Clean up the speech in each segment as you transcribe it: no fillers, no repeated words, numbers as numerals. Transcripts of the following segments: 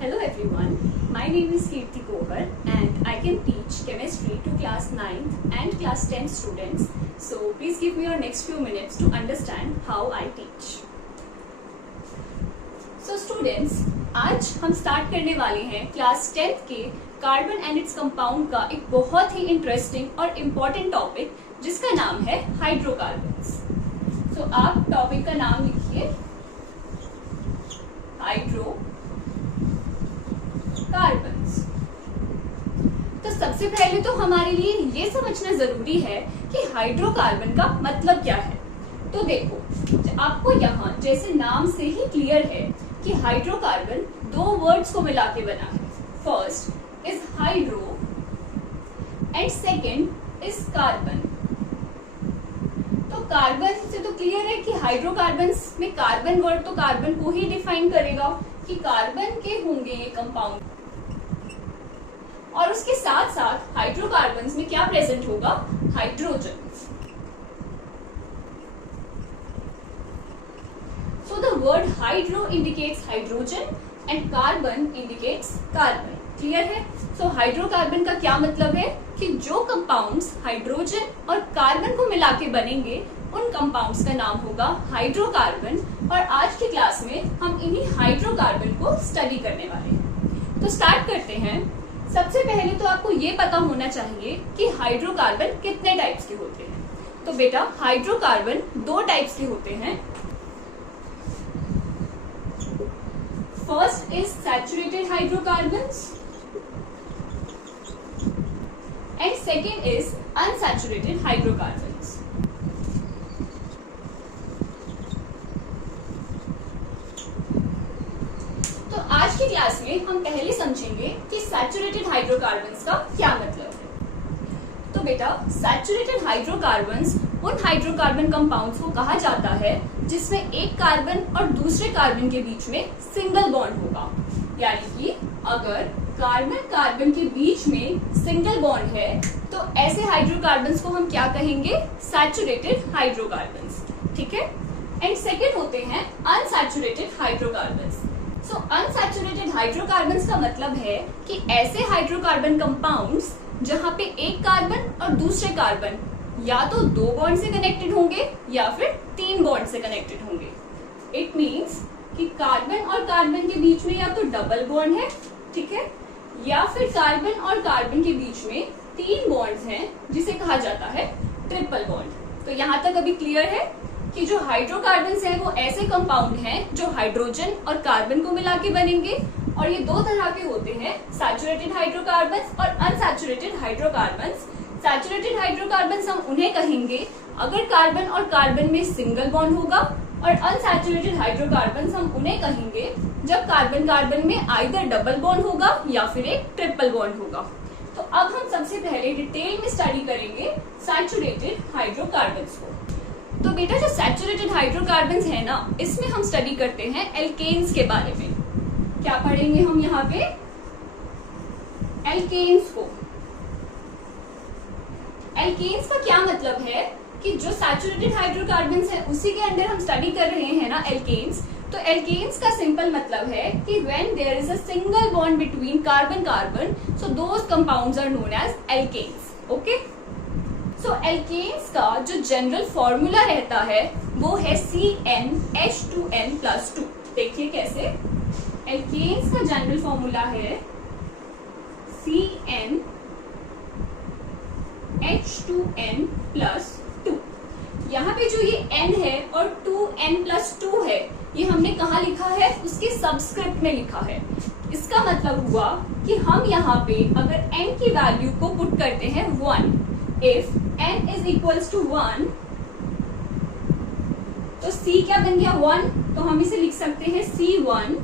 Hello everyone, my name is Kirti Kohar and I can teach chemistry to class 9th and class 10th students. So please give me your next few minutes to understand how I teach. So students, आज हम start करने वाले हैं class 10th के carbon and its compound का एक बहुत ही interesting और इम्पोर्टेंट टॉपिक जिसका नाम है हाइड्रोकार्बन्स. तो आप टॉपिक का नाम लिखिए हाइड्रोकार्बन्स. तो सबसे पहले तो हमारे लिए ये समझना जरूरी है कि हाइड्रोकार्बन का मतलब क्या है. तो देखो, आपको यहाँ जैसे नाम से ही क्लियर है कि हाइड्रोकार्बन दो वर्ड्स को मिला के बना है. First is hydro and second is carbon. तो कार्बन से तो क्लियर है कि हाइड्रोकार्बन्स में कार्बन वर्ड तो कार्बन को ही डिफाइन करेगा कि कार्बन के होंगे ये कंपाउंड, और उसके साथ साथ हाइड्रोकार्बन्स में क्या प्रेजेंट होगा? Hydrogen. So the word hydro indicates hydrogen and carbon indicates carbon. Clear है? So हाइड्रोकार्बन का क्या मतलब है कि जो कंपाउंड्स हाइड्रोजन और कार्बन को मिला के बनेंगे उन कंपाउंड्स का नाम होगा हाइड्रोकार्बन. और आज की क्लास में हम इन्हीं हाइड्रोकार्बन को स्टडी करने वाले हैं. तो स्टार्ट करते हैं. सबसे पहले तो आपको ये पता होना चाहिए कि हाइड्रोकार्बन कितने टाइप्स के होते हैं. तो बेटा, हाइड्रोकार्बन दो टाइप्स के होते हैं. First is saturated hydrocarbons and second is unsaturated hydrocarbons. तो आज की क्लास में हम पहले समझेंगे कि सैचुरेटेड हाइड्रोकार्बन्स का क्या मतलब है. तो बेटा, सैचुरेटेड हाइड्रोकार्बन्स उन हाइड्रोकार्बन कंपाउंड्स को कहा जाता है जिसमें एक कार्बन और दूसरे कार्बन के बीच में सिंगल बॉन्ड होगा. यानी कि अगर कार्बन कार्बन के बीच में सिंगल बॉन्ड है तो ऐसे हाइड्रोकार्बन्स को हम क्या कहेंगे? Saturated hydrocarbons. ठीक है. एंड सेकेंड होते हैं अनसैचुरेटेड हाइड्रोकार्बन्स. सो अनसैचुरेटेड हाइड्रोकार्बन्स का मतलब है कि ऐसे हाइड्रोकार्बन कंपाउंड्स जहां पे एक कार्बन और दूसरे कार्बन या तो दो बॉन्ड से कनेक्टेड होंगे या फिर तीन बॉन्ड से कनेक्टेड होंगे. इट मीन्स कि कार्बन और कार्बन के बीच में या तो डबल बॉन्ड है, ठीक है, या फिर कार्बन और कार्बन के बीच में तीन बॉन्ड्स हैं जिसे कहा जाता है ट्रिपल बॉन्ड. तो यहाँ तक अभी क्लियर है कि जो हाइड्रोकार्बन्स हैं वो ऐसे कंपाउंड हैं जो हाइड्रोजन और कार्बन को मिला के बनेंगे. और ये दो तरह के होते हैं, सैचुरेटेड हाइड्रोकार्बन्स और अनसैचुरेटेड हाइड्रोकार्बन्स. सैचुरेटेड हाइड्रोकार्बन्स हम उन्हें कहेंगे अगर कार्बन और कार्बन में सिंगल बॉन्ड होगा, और अनसैचुरेटेड हाइड्रोकार्बन्स हम उन्हें कहेंगे जब कार्बन कार्बन में आइदर डबल बॉन्ड होगा या फिर एक ट्रिपल बॉन्ड होगा. तो अब हम सबसे पहले डिटेल में स्टडी करेंगे सैचुरेटेड हाइड्रोकार्बन्स को. तो बेटा, जो सैचुरेटेड हाइड्रोकार्बन्स है ना, इसमें हम स्टडी करते हैं एल्केन्स के बारे में. क्या पढ़ेंगे हम यहाँ पे? एल्केन्स को. एल्केन्स का क्या मतलब है कि जो सैचुरेटेड हाइड्रोकार्बन्स है उसी के अंदर हम स्टडी कर रहे हैं ना एल्केन्स. तो एल्केन्स का सिंपल मतलब है कि when there is a single bond between carbon carbon, so those compounds are known as alkanes. Okay. So alkanes का जो जनरल फॉर्मूला रहता है वो है CnH2n+2. देखिए कैसे. एल्केन्स का जनरल फॉर्मूला है CnH2n+2. यहाँ पे जो ये n है और 2n+2 है, ये हमने कहा लिखा है? उसके सबस्क्रिप्ट में लिखा है. इसका मतलब हुआ कि हम यहाँ पे अगर n की वैल्यू को पुट करते हैं 1, if n is equals to 1, तो C क्या बन गया? 1. तो हम इसे लिख सकते हैं C1.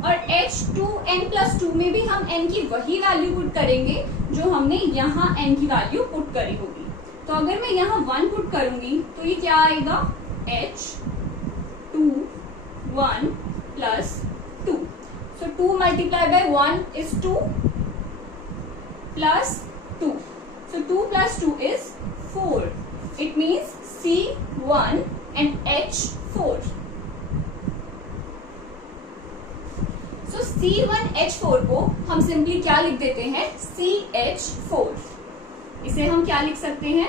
और H2n+2 में भी हम n की वही वैल्यू पुट करेंगे जो हमने यहाँ n की वैल्यू पुट करी होगी. तो अगर मैं यहाँ 1 पुट करूंगी तो ये क्या आएगा? H2(1+2). So 2 multiplied by 1 is 2 plus 2. So 2 plus 2 is 4. It means C1 and H4. So C1H4 को हम सिंपली क्या लिख देते हैं, CH4। इसे हम क्या लिख सकते हैं,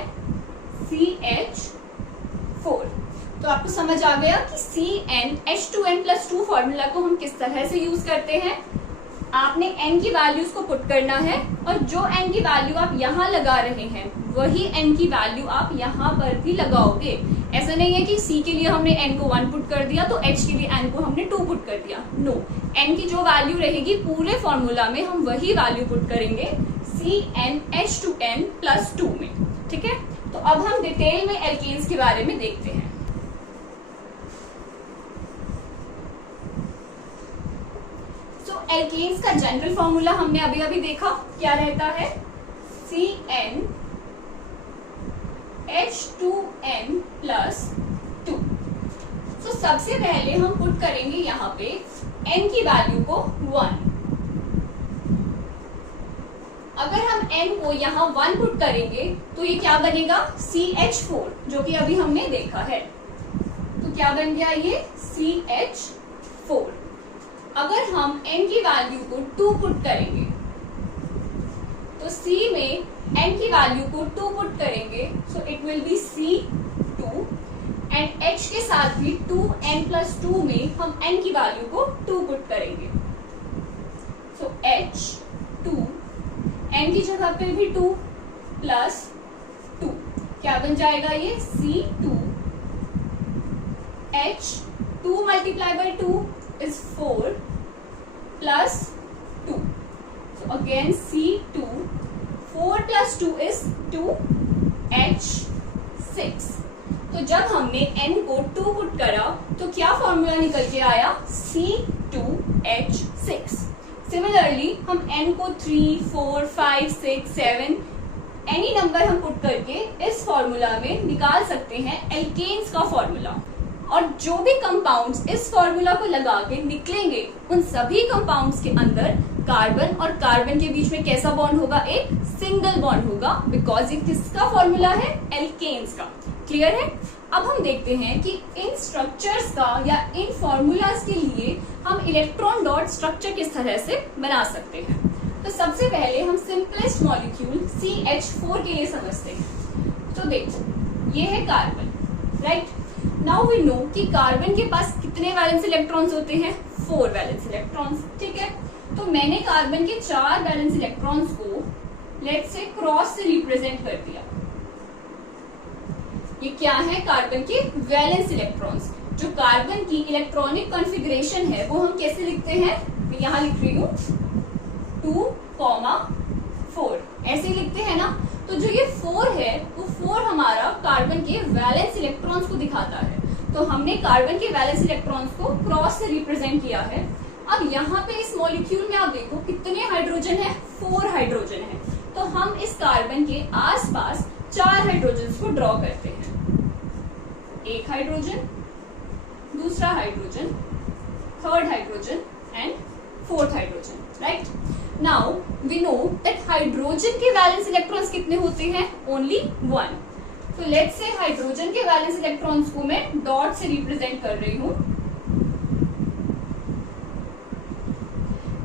CH4। तो आपको समझ आ गया कि CnH2n+2 फॉर्मूला को हम किस तरह से यूज करते हैं। आपने n की वैल्यूज को पुट करना है और जो n की वैल्यू आप यहाँ लगा रहे हैं वही n की वैल्यू आप यहाँ पर भी लगाओगे। ऐसा नहीं है कि C के लिए हमने n को 1 पुट कर दिया तो H के लिए n को हमने 2 पुट कर दिया। नो, n की जो वैल्यू रहेगी पूरे फॉर्मूला में हम वही वैल्यू पुट करेंगे CnH2n+2 में। ठीक है, तो अब हम डिटेल में एल्केन्स के बारे में देखते हैं। एल्केन्स का जनरल फॉर्मूला हमने अभी अभी देखा, क्या रहता है, CnH2n+2। तो सबसे पहले हम पुट करेंगे यहाँ पे n की वैल्यू को 1। अगर हम n को यहाँ 1 पुट करेंगे तो ये क्या बनेगा, CH4, जो कि अभी हमने देखा है। तो क्या बन गया ये, CH4। अगर हम n की वैल्यू को 2 पुट करेंगे तो C में n की वैल्यू को 2 पुट करेंगे, so it will be C2 and H के साथ भी 2n+2 में हम n की वैल्यू को 2 पुट करेंगे, सो H2 n की जगह पे भी 2 + 2 क्या बन जाएगा ये, C2 H2 × 2 is 4 plus 2. So again C2, 4 plus 2 is 2H6. तो जब हमने n को 2 पुट करा तो क्या फॉर्मूला निकल के आया, C2H6। सिमिलरली हम n को 3, 4, 5, 6, 7 एनी नंबर हम पुट करके इस फॉर्मूला में निकाल सकते हैं एल्केन्स का फॉर्मूला। और जो भी कंपाउंड्स इस फॉर्मूला को लगा के निकलेंगे उन सभी कंपाउंड्स के अंदर कार्बन और कार्बन के बीच में कैसा बॉन्ड होगा, एक सिंगल बॉन्ड होगा, बिकॉज ये किसका फॉर्मूला है, एल्केन्स का। क्लियर है। अब हम देखते हैं कि इन स्ट्रक्चर्स का या इन फॉर्मूलाज के लिए हम इलेक्ट्रॉन डॉट स्ट्रक्चर किस तरह से बना सकते हैं। तो सबसे पहले हम सिंपलेस्ट मॉलिक्यूल CH4 के लिए समझते हैं। तो देखो ये है carbon, right. Now we know कि कार्बन के पास कितने वैलेंस इलेक्ट्रॉन्स होते हैं, 4 वैलेंस इलेक्ट्रॉन्स। ठीक है, तो मैंने कार्बन के 4 वैलेंस इलेक्ट्रॉन्स को लेट्स से क्रॉस से रिप्रेजेंट कर दिया। ये क्या है, कार्बन के वैलेंस इलेक्ट्रॉन्स। जो कार्बन की इलेक्ट्रॉनिक कॉन्फ़िगरेशन है वो हम कैसे लिखते हैं, मैं यहाँ लिख रही हूँ 2,4 ऐसे लिखते हैं ना। तो जो ये 4 है वो 4 हमारा कार्बन के वैलेंस इलेक्ट्रॉन्स को दिखाता है। तो हमने कार्बन के वैलेंस इलेक्ट्रॉन्स को क्रॉस से रिप्रेजेंट किया है। अब यहाँ पे इस मॉलिक्यूल में आप देखो कितने हाइड्रोजन है, 4 हाइड्रोजन है। तो हम इस कार्बन के आसपास 4 हाइड्रोजन को ड्रॉ करते हैं, एक हाइड्रोजन, दूसरा hydrogen, third hydrogen and fourth hydrogen, right. Now we know that hydrogen के वैलेंस इलेक्ट्रॉन्स कितने होते हैं, ओनली 1। तो लेट्स से हाइड्रोजन के वैलेंस इलेक्ट्रॉन्स को मैं डॉट से रिप्रेजेंट कर रही हूं।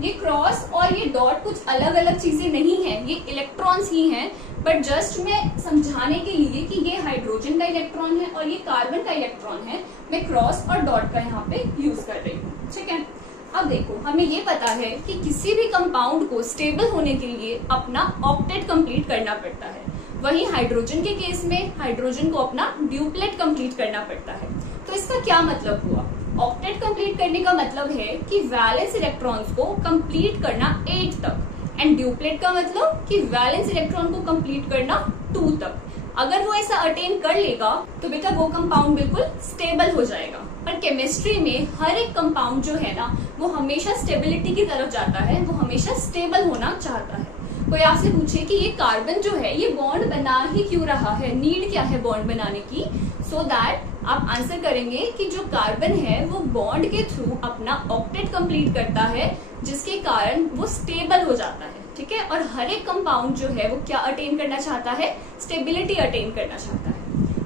ये क्रॉस और ये डॉट कुछ अलग अलग चीजें नहीं है, ये इलेक्ट्रॉन्स ही हैं, बट जस्ट मैं समझाने के लिए कि ये हाइड्रोजन का इलेक्ट्रॉन है और ये कार्बन का इलेक्ट्रॉन है, मैं क्रॉस और डॉट का यहाँ पे यूज कर रही हूँ। ठीक है, अब देखो हमें ये पता है कि किसी भी कंपाउंड को स्टेबल होने के लिए अपना ऑक्टेट कंप्लीट करना पड़ता है। वही हाइड्रोजन के केस में हाइड्रोजन को अपना ड्यूप्लेट कंप्लीट करना पड़ता है। तो इसका क्या मतलब हुआ, ऑक्टेट कंप्लीट करने का मतलब है कि वैलेंस इलेक्ट्रॉन्स को कंप्लीट करना 8 तक, एंड ड्यूप्लेट का मतलब कि वैलेंस इलेक्ट्रॉन को कंप्लीट करना 2 तक। अगर वो ऐसा अटेन कर लेगा तो बेटा वो कंपाउंड बिल्कुल स्टेबल हो जाएगा। पर केमिस्ट्री में हर एक कंपाउंड जो है ना वो हमेशा स्टेबिलिटी की तरफ जाता है, वो हमेशा स्टेबल होना चाहता है। कोई आपसे पूछे कि ये कार्बन जो है ये बॉन्ड बना ही क्यों रहा है, नीड क्या है बॉन्ड बनाने की, सो दैट आप आंसर करेंगे कि जो कार्बन है वो बॉन्ड के थ्रू अपना ऑक्टेट कंप्लीट करता है, जिसके कारण वो स्टेबल हो जाता है। ठीक है, और हर एक कंपाउंड जो है वो क्या अटेन करना चाहता है, स्टेबिलिटी अटेन करना चाहता है।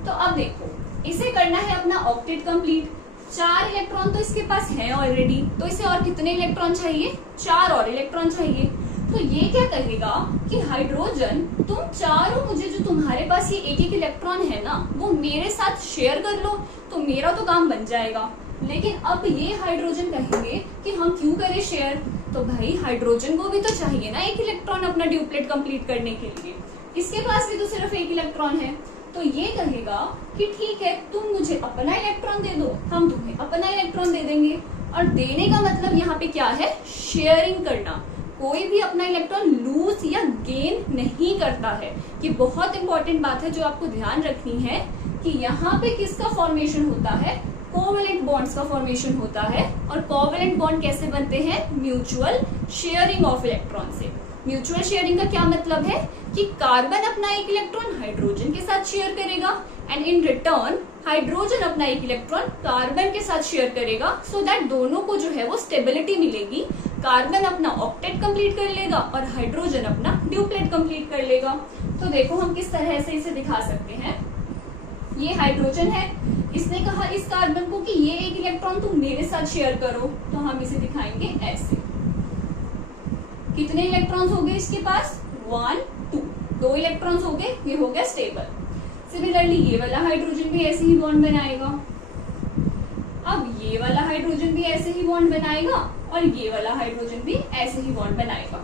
तो अब देखो इसे करना है अपना ऑक्टेट कंप्लीट, 4 इलेक्ट्रॉन तो इसके पास है ऑलरेडी, तो इसे और कितने इलेक्ट्रॉन चाहिए? 4 और इलेक्ट्रॉन चाहिए। तो ये क्या कहेगा कि हाइड्रोजन तुम चारों मुझे जो तुम्हारे पास ये एक एक इलेक्ट्रॉन है ना वो मेरे साथ शेयर कर लो, तो मेरा तो काम बन जाएगा। लेकिन अब ये हाइड्रोजन कहेंगे कि हम क्यों करें शेयर? तो भाई हाइड्रोजन को भी तो चाहिए ना एक इलेक्ट्रॉन अपना ड्यूप्लेट कंप्लीट करने के लिए, इसके पास भी तो सिर्फ एक इलेक्ट्रॉन है। तो ये कहेगा कि ठीक है तुम मुझे अपना इलेक्ट्रॉन दे दो, हम तुम्हें अपना इलेक्ट्रॉन दे देंगे। और देने का मतलब यहाँ पे क्या है? शेयरिंग करना। कोई भी अपना इलेक्ट्रॉन लूज या गेन नहीं करता है। ये बहुत इंपॉर्टेंट बात है जो आपको ध्यान रखनी है कि यहाँ पे किसका फॉर्मेशन होता है? कोवेलेंट बॉन्ड्स का फॉर्मेशन होता है। और कोवेलेंट बॉन्ड कैसे बनते हैं? म्यूचुअल शेयरिंग ऑफ इलेक्ट्रॉन से। म्यूचुअल शेयरिंग का क्या मतलब है कि कार्बन अपना एक इलेक्ट्रॉन हाइड्रोजन के साथ शेयर करेगा एंड इन रिटर्न हाइड्रोजन अपना एक इलेक्ट्रॉन कार्बन के साथ शेयर करेगा, सो दैट दोनों को जो है वो स्टेबिलिटी मिलेगी। कार्बन अपना ऑक्टेट कंप्लीट कर लेगा और हाइड्रोजन अपना ड्यूप्लेट कंप्लीट कर लेगा। तो देखो हम किस तरह से इसे दिखा सकते हैं। ये हाइड्रोजन है, इसने कहा इस कार्बन को कि ये एक इलेक्ट्रॉन तुम मेरे साथ शेयर करो, तो हम इसे दिखाएंगे ऐसे। कितने इलेक्ट्रॉन्स हो गए इसके पास? 1 2, 2 इलेक्ट्रॉन्स हो गए, ये हो गया स्टेबल। सिमिलरली ये वाला हाइड्रोजन भी ऐसे ही बॉन्ड बनाएगा। अब ये वाला हाइड्रोजन भी ऐसे ही बॉन्ड बनाएगा और ये वाला हाइड्रोजन भी ऐसे ही बॉन्ड बनाएगा।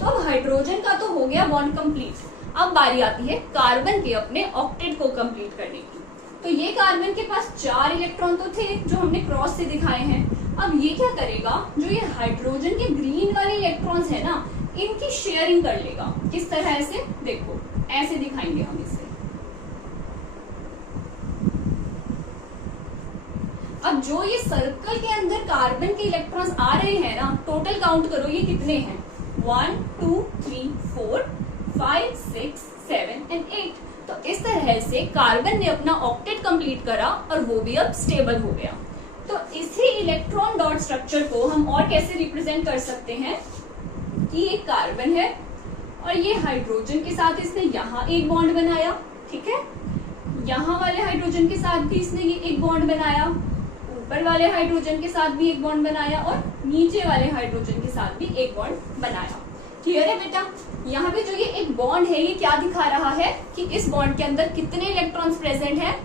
तो अब हाइड्रोजन का तो हो गया बॉन्ड कंप्लीट। अब बारी आती है कार्बन के अपने ऑक्टेट को कंप्लीट करने की। तो ये कार्बन के पास 4 इलेक्ट्रॉन तो थे जो हमने क्रॉस से दिखाए हैं। अब ये क्या करेगा? जो ये हाइड्रोजन के ग्रीन वाले इलेक्ट्रॉन्स है ना, इनकी शेयरिंग कर लेगा। किस तरह से? देखो ऐसे दिखाएंगे हम इसे। अब जो ये सर्कल के अंदर कार्बन के इलेक्ट्रॉन्स आ रहे हैं ना, टोटल काउंट करो ये कितने हैं? 1 2 3 4 5 6 7 एंड 8। तो इस तरह से कार्बन ने अपना ऑक्टेट कंप्लीट करा और वो भी अब स्टेबल हो गया। तो इसी इलेक्ट्रॉन डॉट स्ट्रक्चर को हम और कैसे रिप्रेजेंट कर सकते हैं कि ये कार्बन है और ये हाइड्रोजन के साथ इसने यहाँ एक बॉन्ड बनाया, ठीक है। यहाँ वाले हाइड्रोजन के साथ भी इसने ये एक बॉन्ड बनाया, ऊपर वाले हाइड्रोजन के साथ भी एक बॉन्ड बनाया और नीचे वाले हाइड्रोजन के साथ भी एक बॉन्ड बनाया। क्लियर है बेटा? यहाँ पे जो ये एक बॉन्ड है ये क्या दिखा रहा है कि इस बॉन्ड के अंदर कितने इलेक्ट्रॉन्स प्रेजेंट हैं?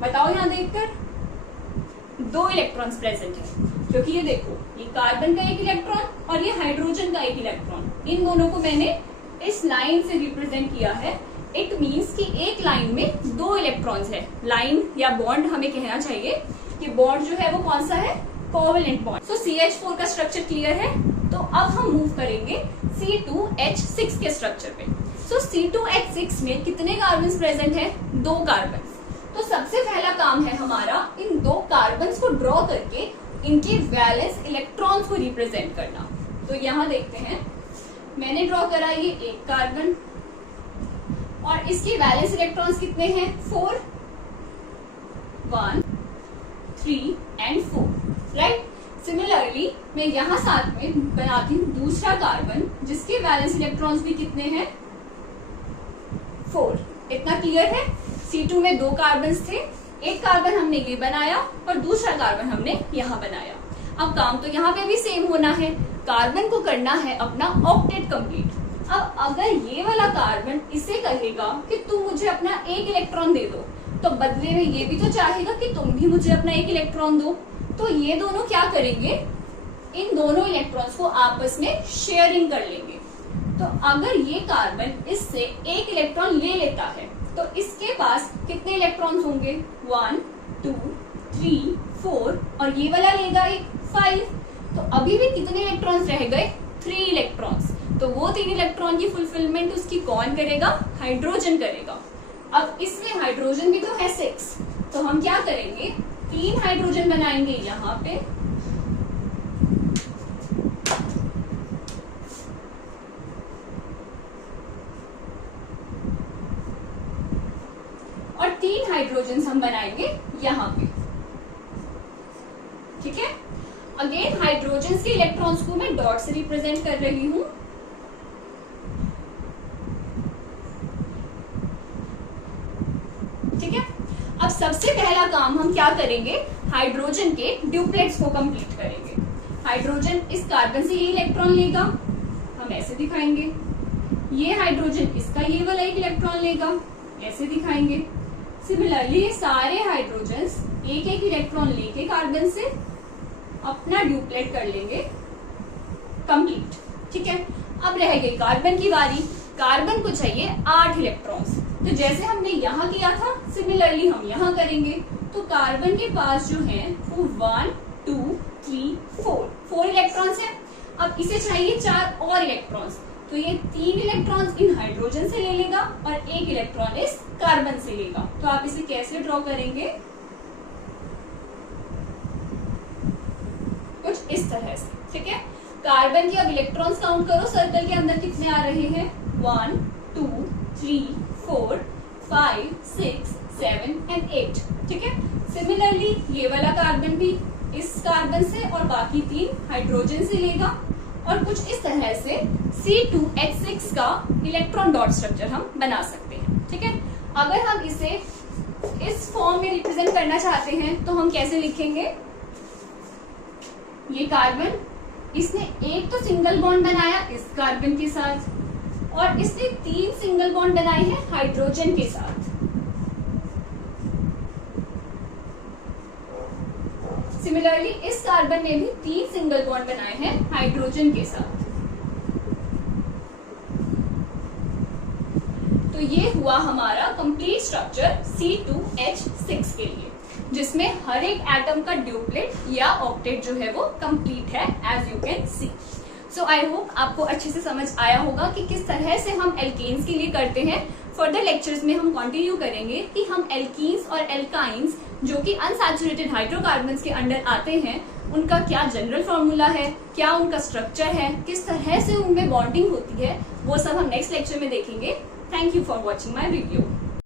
बताओ यहाँ देखकर। 2 इलेक्ट्रॉन्स प्रेजेंट है, क्योंकि ये देखो ये कार्बन का एक इलेक्ट्रॉन और ये हाइड्रोजन का एक इलेक्ट्रॉन, इन दोनों को मैंने इस लाइन से रिप्रेजेंट किया है। इट मीन्स कि एक लाइन में 2 इलेक्ट्रॉन्स है। लाइन या बॉन्ड हमें कहना चाहिए कि बॉन्ड जो है वो कौन सा है? Covalent bond. सो CH4 का स्ट्रक्चर क्लियर है। तो अब हम मूव करेंगे C2H6 के स्ट्रक्चर पे। सो C2H6 में कितने कार्बन प्रेजेंट है? 2 कार्बन। तो सबसे पहला काम है हमारा इन 2 कार्बन को ड्रॉ करके इनके वैलेंस इलेक्ट्रॉन्स को रिप्रेजेंट करना। तो यहाँ देखते हैं, मैंने ड्रॉ करा ये एक कार्बन और इसके वैलेंस इलेक्ट्रॉन्स कितने हैं? 4 1 3 एंड 4, राइट। सिमिलरली मैं यहाँ साथ में बनाती हूँ दूसरा कार्बन जिसके वैलेंस इलेक्ट्रॉन्स भी कितने हैं? 4। इतना क्लियर है? C2 में 2 कार्बन थे, एक कार्बन हमने ये बनाया और दूसरा कार्बन हमने यहाँ बनाया। अब काम तो यहाँ पे भी सेम होना है, कार्बन को करना है अपना ऑक्टेट कंप्लीट। अब अगर ये वाला कार्बन इसे कहेगा कि तुम मुझे अपना एक इलेक्ट्रॉन दे दो, तो बदले में ये भी तो चाहेगा कि तुम भी मुझे अपना एक इलेक्ट्रॉन दो। तो ये दोनों क्या करेंगे? इन दोनों इलेक्ट्रॉन्स को आपस में शेयरिंग कर लेंगे। तो अगर ये कार्बन इससे एक इलेक्ट्रॉन ले लेता है तो इसके पास कितने इलेक्ट्रॉन्स होंगे? 1 2 3 4 और ये वाला लेगा एक 5। तो अभी भी कितने इलेक्ट्रॉन्स रह गए? 3 इलेक्ट्रॉन्स। तो वो 3 इलेक्ट्रॉन की फुलफिलमेंट उसकी कौन करेगा? हाइड्रोजन करेगा। अब इसमें हाइड्रोजन भी तो है 6, तो हम क्या करेंगे? 3 हाइड्रोजन बनाएंगे यहाँ पे और 3 हाइड्रोजन हम बनाएंगे यहाँ पे, ठीक है। अगेन हाइड्रोजन के इलेक्ट्रॉन्स को मैं डॉट से रिप्रेजेंट कर रही हूँ। ठीक है। अब सबसे पहला काम हम क्या करेंगे? हाइड्रोजन के ड्यूप्लेट्स को कंप्लीट करेंगे। हाइड्रोजन इस कार्बन से ये इलेक्ट्रॉन लेगा, हम ऐसे दिखाएंगे। ये हाइड्रोजन इसका ये वाला एक इलेक्ट्रॉन लेगा, ऐसे दिखाएंगे। सिमिलरली ये सारे हाइड्रोजन्स एक एक इलेक्ट्रॉन लेके कार्बन से अपना ड्यूप्लेट कर लेंगे कंप्लीट। ठीक है, अब रह गई कार्बन की बारी। कार्बन को चाहिए 8 इलेक्ट्रॉन्स, तो जैसे हमने यहाँ किया था सिमिलरली हम यहाँ करेंगे। तो कार्बन के पास जो है वो 1 2 3 4 इलेक्ट्रॉन्स है। अब इसे चाहिए 4 और इलेक्ट्रॉन्स, तो ये 3 इलेक्ट्रॉन्स इन हाइड्रोजन से ले लेगा और 1 इलेक्ट्रॉन इस कार्बन से लेगा। तो आप इसे कैसे ड्रॉ करेंगे? कुछ इस तरह से। ठीक है, कार्बन के अब इलेक्ट्रॉन्स काउंट करो, सर्कल के अंदर कितने आ रहे हैं? 1 2 3 4 5 6 7 एंड 8। ठीक है, सिमिलरली ये वाला कार्बन भी इस कार्बन से और बाकी 3 हाइड्रोजन से लेगा और कुछ इस तरह से C2H6 का इलेक्ट्रॉन डॉट स्ट्रक्चर हम बना सकते हैं। ठीक है, अगर हम इसे इस फॉर्म में रिप्रेजेंट करना चाहते हैं तो हम कैसे लिखेंगे? ये कार्बन, इसने एक तो सिंगल बॉन्ड बनाया इस कार्बन के साथ और इसने 3 सिंगल बॉन्ड बनाए हैं हाइड्रोजन के साथ। सिमिलरली इस कार्बन ने भी 3 सिंगल बॉन्ड बनाए हैं हाइड्रोजन के साथ। तो ये हुआ हमारा कंप्लीट स्ट्रक्चर C2H6 के लिए, जिसमें हर एक एटम का ड्यूप्लेट या ऑक्टेट जो है वो कंप्लीट है, as you can see. So I hope आपको अच्छे से समझ आया होगा कि किस तरह से हम एल्केन्स के लिए करते हैं। फर्दर लेक्चर्स में हम कंटिन्यू करेंगे कि हम एल्कीन्स और एल्काइंस जो कि अनसैचुरेटेड हाइड्रोकार्बन्स के अंडर आते हैं उनका क्या जनरल फॉर्मूला है, क्या उनका स्ट्रक्चर है, किस तरह से उनमें बॉन्डिंग होती है, वो सब हम नेक्स्ट लेक्चर में देखेंगे। Thank you for watching my video.